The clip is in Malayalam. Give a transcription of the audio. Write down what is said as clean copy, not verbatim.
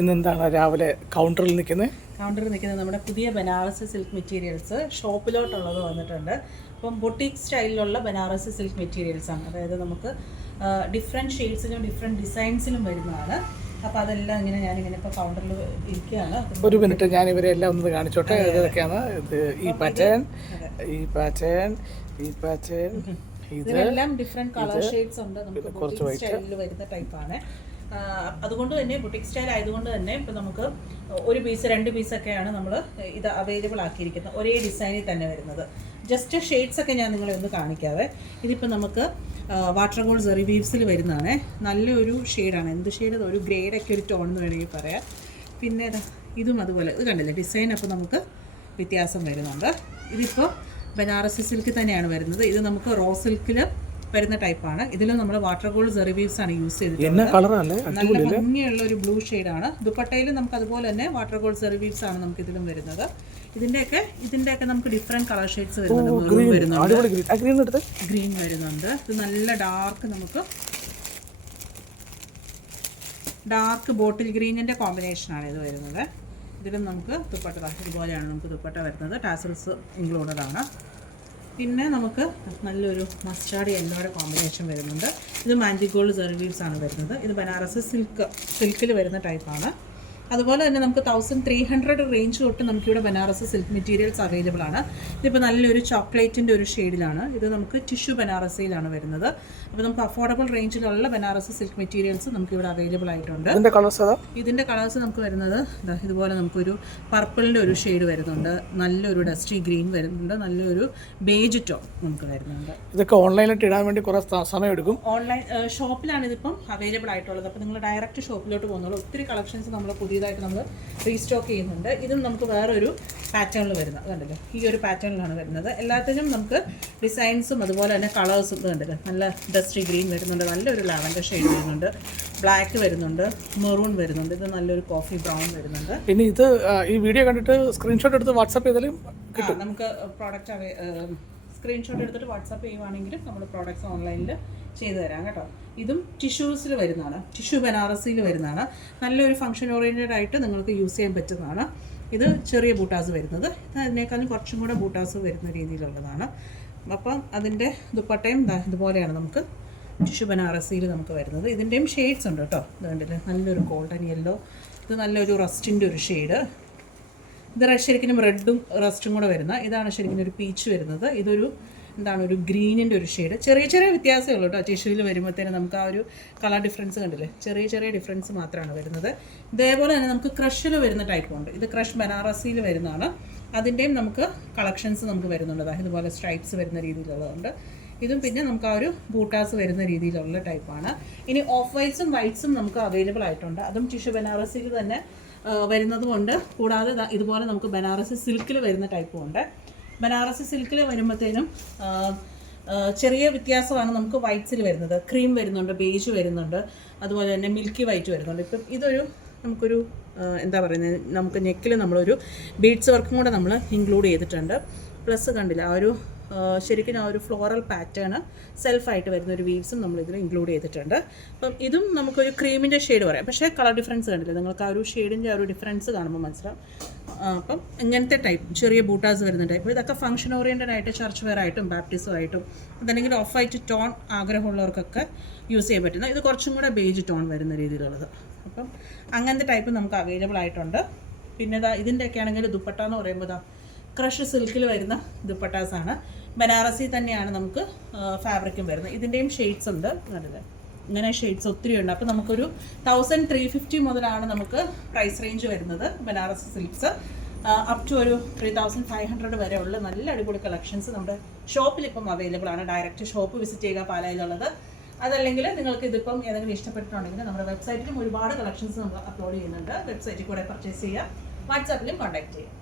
ഇന്നെന്താണ് രാവിലെ കൗണ്ടറിൽ നിൽക്കുന്നത് നമ്മുടെ പുതിയ ബനാറസി സിൽക്ക് മെറ്റീരിയൽസ് ഷോപ്പിലോട്ടുള്ളത് വന്നിട്ടുണ്ട്. അപ്പം ബൊട്ടീക്ക് സ്റ്റൈലിലുള്ള ബനാറസി സിൽക്ക് മെറ്റീരിയൽസ് ആണ്. അതായത് നമുക്ക് ഡിഫറെൻറ്റ് ഷെയ്ഡ്സിലും ഡിഫറെൻറ്റ് ഡിസൈൻസിലും വരുന്നതാണ്. അപ്പോൾ അതെല്ലാം ഞാനിങ്ങനെ ഇപ്പോൾ കൗണ്ടറിൽ ഇരിക്കുകയാണ്. ഒരു മിനിറ്റ് ഞാൻ ഇവരെ എല്ലാം ഒന്ന് കാണിച്ചോട്ടെ. ഇതൊക്കെയാണ് ഇത് ഈ പാറ്റേൺ ഇതിലെല്ലാം ഡിഫറെൻറ്റ് കളർ ഷെയ്ഡ്സ് ഉണ്ട്. നമുക്ക് ബൊട്ടീക്ക് സ്റ്റൈലിൽ വരുന്ന ടൈപ്പാണ്. അതുകൊണ്ട് തന്നെ ബുട്ടിക് സ്റ്റൈൽ ആയതുകൊണ്ട് തന്നെ ഇപ്പോൾ നമുക്ക് ഒരു പീസ് 2 പീസൊക്കെയാണ് നമ്മൾ ഇത് അവൈലബിൾ ആക്കിയിരിക്കുന്നത്. ഒരേ ഡിസൈനിൽ തന്നെ വരുന്നത്. ജസ്റ്റ് ഷെയ്ഡ്സൊക്കെ ഞാൻ നിങ്ങളെ ഒന്ന് കാണിക്കാവേ. ഇതിപ്പോൾ നമുക്ക് വാട്ടർ ഗോൾഡ് സെറി വീവ്സിൽ വരുന്നതാണ്. നല്ലൊരു ഷെയ്ഡാണ്. എന്ത് ഷെയ്ഡ്? ഒരു ഗ്രേഡൊക്കെ ഒരു ടോൺ എന്ന് വേണമെങ്കിൽ പറയാം. പിന്നെ ഇതും അതുപോലെ ഇത് കണ്ടില്ലേ ഡിസൈൻ. അപ്പോൾ നമുക്ക് വ്യത്യാസം വരുന്നുണ്ട്. ഇതിപ്പോൾ ബനാറസി സിൽക്ക് തന്നെയാണ് വരുന്നത്. ഇത് നമുക്ക് റോ സിൽക്കിൽ വരുന്ന ടൈപ്പാണ്. ഇതിലും നമ്മൾ വാട്ടർ ഗോൾഡ് സെറി വീവ്സ് ആണ് യൂസ് ചെയ്തിട്ടുള്ളത്. നല്ല ഭംഗിയുള്ള ഒരു ബ്ലൂ ഷെയ്ഡാണ്. ദുപ്പട്ടയിലും നമുക്ക് അതുപോലെ തന്നെ വാട്ടർ ഗോൾഡ് സെറി വീവ്സ് ആണ് നമുക്ക് ഇതിലും വരുന്നത്. ഇതിൻ്റെയൊക്കെ നമുക്ക് ഡിഫറെൻറ്റ് കളർ ഷെയ്ഡ്സ് വരുന്നുണ്ട്. ഗ്രീൻ വരുന്നുണ്ട്. ഇത് നല്ല ഡാർക്ക് ബോട്ടിൽ ഗ്രീനിൻ്റെ കോമ്പിനേഷനാണ് ഇത് വരുന്നത്. ഇതിലും നമുക്ക് ദുപ്പട്ട ഇതുപോലെയാണ് നമുക്ക് ദുപ്പട്ട വരുന്നത്. ടാസൽസ് ഇൻക്ലൂഡഡ് ആണ്. പിന്നെ നമുക്ക് നല്ലൊരു മസ്റ്റാർഡ് യെല്ലോയുടെ കോമ്പിനേഷൻ വരുന്നുണ്ട്. ഇത് മാൻറ്റിഗോൾഡ് സെറി വീവ്സ് ആണ് വരുന്നത്. ഇത് ബനാറസി സിൽക്കിൽ വരുന്ന ടൈപ്പാണ്. അതുപോലെ തന്നെ നമുക്ക് 1300 റേഞ്ച് തൊട്ട് നമുക്കിവിടെ ബനാറസി സിൽക്ക് മെറ്റീരിയൽസ് അവൈലബിൾ ആണ്. ഇതിപ്പോൾ നല്ലൊരു ചോക്ലേറ്റിൻ്റെ ഒരു ഷെയ്ഡിലാണ്. ഇത് നമുക്ക് ടിഷ്യൂ ബനാറസിയിലാണ് വരുന്നത്. അപ്പോൾ നമുക്ക് അഫോർഡബിൾ റേഞ്ചിലുള്ള ബനാറസി സിൽക്ക് മെറ്റീരിയൽസ് നമുക്കിവിടെ അവൈലബിൾ ആയിട്ടുണ്ട്. ഇതിൻ്റെ കളേഴ്സ് നമുക്ക് വരുന്നത് ഇതുപോലെ നമുക്കൊരു പർപ്പിളിൻ്റെ ഒരു ഷെയ്ഡ് വരുന്നുണ്ട്. നല്ലൊരു ഡസ്റ്റി ഗ്രീൻ വരുന്നുണ്ട്. നല്ലൊരു ബേജ് ടോൺ നമുക്ക് വരുന്നുണ്ട്. ഇതൊക്കെ ഓൺലൈനായിട്ട് ഇടാൻ വേണ്ടി കുറേ സമയം എടുക്കും. ഓൺലൈൻ ഷോപ്പിലാണ് ഇതിപ്പം അവൈലബിൾ ആയിട്ടുള്ളത്. അപ്പോൾ നിങ്ങൾ ഡയറക്റ്റ് ഷോപ്പിലോട്ട് പോകുന്നുള്ളൂ. ഒത്തിരി കളക്ഷൻസ് നമ്മൾ പുതിയതായിട്ട് നമ്മൾ റീസ്റ്റോക്ക് ചെയ്യുന്നുണ്ട്. ഇതും നമുക്ക് വേറൊരു പാറ്റേണിൽ വരുന്നത് കണ്ടല്ലോ. ഈ ഒരു പാറ്റേണിലാണ് വരുന്നത്. എല്ലാത്തിനും നമുക്ക് ഡിസൈൻസും അതുപോലെ തന്നെ കളേഴ്സും കണ്ടല്ലോ. നല്ല ഡസ്റ്റി ഗ്രീൻ വരുന്നുണ്ട്. നല്ലൊരു ലാവൻഡർ ഷെയ്ഡ് വരുന്നുണ്ട്. ബ്ലാക്ക് വരുന്നുണ്ട്. മെറൂൺ വരുന്നുണ്ട്. ഇത് നല്ലൊരു കോഫി ബ്രൗൺ വരുന്നുണ്ട്. പിന്നെ ഇത് ഈ വീഡിയോ കണ്ടിട്ട് സ്ക്രീൻഷോട്ട് എടുത്ത് വാട്സാപ്പ് ചെയ്താലും കിട്ടും. നമുക്ക് പ്രോഡക്റ്റ് സ്ക്രീൻഷോട്ട് എടുത്തിട്ട് വാട്സാപ്പ് ചെയ്യുവാണെങ്കിലും നമ്മൾ പ്രോഡക്റ്റ്സ് ഓൺലൈനിൽ ചെയ്തു തരാം കേട്ടോ. ഇതും ടിഷ്യൂസിൽ വരുന്നതാണ്. ടിഷ്യൂ ബനാറസിയിൽ വരുന്നതാണ്. നല്ലൊരു ഫംഗ്ഷൻ ഓറിയൻറ്റഡ് ആയിട്ട് നിങ്ങൾക്ക് യൂസ് ചെയ്യാൻ പറ്റുന്നതാണ്. ഇത് ചെറിയ ബൂട്ടാസ് വരുന്നത്. അതിനേക്കാളും കുറച്ചും കൂടെ ബൂട്ടാസ് വരുന്ന രീതിയിലുള്ളതാണ്. അപ്പം അതിൻ്റെ ദുപ്പട്ടയും ഇതുപോലെയാണ് നമുക്ക് ടിഷ്യൂ ബനാറസിയിൽ നമുക്ക് വരുന്നത്. ഇതിൻ്റെയും ഷെയ്ഡ്സ് ഉണ്ട് കേട്ടോ. ഇത് കണ്ടില്ലേ, നല്ലൊരു ഗോൾഡൻ യെല്ലോ. ഇത് നല്ലൊരു റസ്റ്റിൻ്റെ ഒരു ഷെയ്ഡ്. ഇത് ശരിക്കും റെഡും റസ്റ്റും കൂടെ വരുന്ന. ഇതാണ് ശരിക്കും ഒരു പീച്ച് വരുന്നത്. ഇതൊരു ഒരു ഗ്രീനിൻ്റെ ഒരു ഷെയ്ഡ്. ചെറിയ വ്യത്യാസമേ ഉള്ളൂ കേട്ടോ. ടിഷ്യൂവിൽ വരുമ്പോഴത്തേനും നമുക്ക് ആ ഒരു കളർ ഡിഫറൻസ് കണ്ടില്ലേ. ചെറിയ ഡിഫറൻസ് മാത്രമാണ് വരുന്നത്. ഇതേപോലെ തന്നെ നമുക്ക് ക്രഷിൽ വരുന്ന ടൈപ്പുണ്ട്. ഇത് ക്രഷ് ബനാറസിയിൽ വരുന്നതാണ്. അതിൻ്റെയും നമുക്ക് കളക്ഷൻസ് നമുക്ക് വരുന്നുണ്ട്. ഇതുപോലെ സ്ട്രൈപ്സ് വരുന്ന രീതിയിലുള്ളതുണ്ട്. ഇതും പിന്നെ നമുക്ക് ആ ഒരു ബൂട്ടാസ് വരുന്ന രീതിയിലുള്ള ടൈപ്പാണ്. ഇനി ഓഫ് വൈറ്റ്സും വൈറ്റ്സും നമുക്ക് അവൈലബിൾ ആയിട്ടുണ്ട്. അതും ടിഷ്യൂ ബനാറസിയിൽ തന്നെ വരുന്നതുകൊണ്ട് കൂടാതെ ഇതുപോലെ നമുക്ക് ബനാറസി സിൽക്കിൽ വരുന്ന ടൈപ്പും ഉണ്ട്. ബനാറസി സിൽക്കിൽ വരുമ്പോഴത്തേനും ചെറിയ വ്യത്യാസമാണ് നമുക്ക് വൈറ്റ്സിൽ വരുന്നത്. ക്രീം വരുന്നുണ്ട്, ബേജ് വരുന്നുണ്ട്, അതുപോലെ തന്നെ മിൽക്കി വൈറ്റ് വരുന്നുണ്ട്. ഇപ്പം ഇതൊരു നമുക്കൊരു നമുക്ക് നെക്കിൽ നമ്മളൊരു ബീഡ്സ് വർക്കും കൂടെ നമ്മൾ ഇൻക്ലൂഡ് ചെയ്തിട്ടുണ്ട്. പ്ലസ് കണ്ടില്ല ആ ഒരു ശരിക്കും ആ ഒരു ഫ്ലോറൽ പാറ്റേൺ സെൽഫായിട്ട് വരുന്ന ഒരു വീവ്സും നമ്മളിതിൽ ഇൻക്ലൂഡ് ചെയ്തിട്ടുണ്ട്. അപ്പം ഇതും നമുക്കൊരു ക്രീമിൻ്റെ ഷെയ്ഡ് പറയാം. പക്ഷേ കളർ ഡിഫറൻസ് കണ്ടില്ല. നിങ്ങൾക്ക് ആ ഒരു ഷെയ്ഡിൻ്റെ ആ ഒരു ഡിഫറൻസ് കാണുമ്പോൾ മനസ്സിലാവും. അപ്പം ഇങ്ങനത്തെ ടൈപ്പ് ചെറിയ ബൂട്ടാസ് വരുന്ന ടൈപ്പ്. ഇതൊക്കെ ഫംഗ്ഷൻ ഓറിയൻറ്റഡ് ആയിട്ട് ചർച്ച് വെയർ ആയിട്ടും ബാപ്റ്റിസം ആയിട്ടും അതല്ലെങ്കിൽ ഓഫ് വൈറ്റ് ടോൺ ആഗ്രഹമുള്ളവർക്കൊക്കെ യൂസ് ചെയ്യാൻ പറ്റുന്ന. ഇത് കുറച്ചും കൂടെ ബേജ് ടോൺ വരുന്ന രീതിയിലുള്ളത്. അപ്പം അങ്ങനത്തെ ടൈപ്പ് നമുക്ക് അവൈലബിൾ ആയിട്ടുണ്ട്. പിന്നെ ഇതിൻ്റെയൊക്കെ ആണെങ്കിൽ ദുപ്പട്ട എന്ന് പറയുമ്പോൾ ക്രഷ് സിൽക്കിൽ വരുന്ന ദുപ്പട്ടാസാണ്. ബനാറസി തന്നെയാണ് നമുക്ക് ഫാബ്രിക്കും വരുന്നത്. ഇതിൻ്റെയും ഷെയ്ഡ്സ് ഉണ്ട് കണ്ടില്ലേ. ഇങ്ങനെ ഷെയ്ഡ്സ് ഒത്തിരി ഉണ്ട്. അപ്പോൾ നമുക്കൊരു 1350 മുതലാണ് നമുക്ക് പ്രൈസ് റേഞ്ച് വരുന്നത്. ബനാറസി സിൽക്സ് അപ് ടു ഒരു 3500 വരെ ഉള്ള നല്ല അടിപൊളി കളക്ഷൻസ് നമ്മുടെ ഷോപ്പിൽ ഇപ്പം അവൈലബിൾ ആണ്. ഡയറക്റ്റ് ഷോപ്പ് വിസിറ്റ് ചെയ്യുക പാലായിലുള്ളത്. അതല്ലെങ്കിൽ നിങ്ങൾക്ക് ഇതിപ്പം ഏതെങ്കിലും ഇഷ്ടപ്പെട്ടിട്ടുണ്ടെങ്കിൽ നമ്മുടെ വെബ്സൈറ്റിലും ഒരുപാട് കളക്ഷൻസ് നമ്മൾ അപ്ലോഡ് ചെയ്യുന്നുണ്ട്. വെബ്സൈറ്റിൽ കൂടെ പർച്ചേസ് ചെയ്യുക. വാട്സാപ്പിലും കോൺടാക്ട് ചെയ്യുക.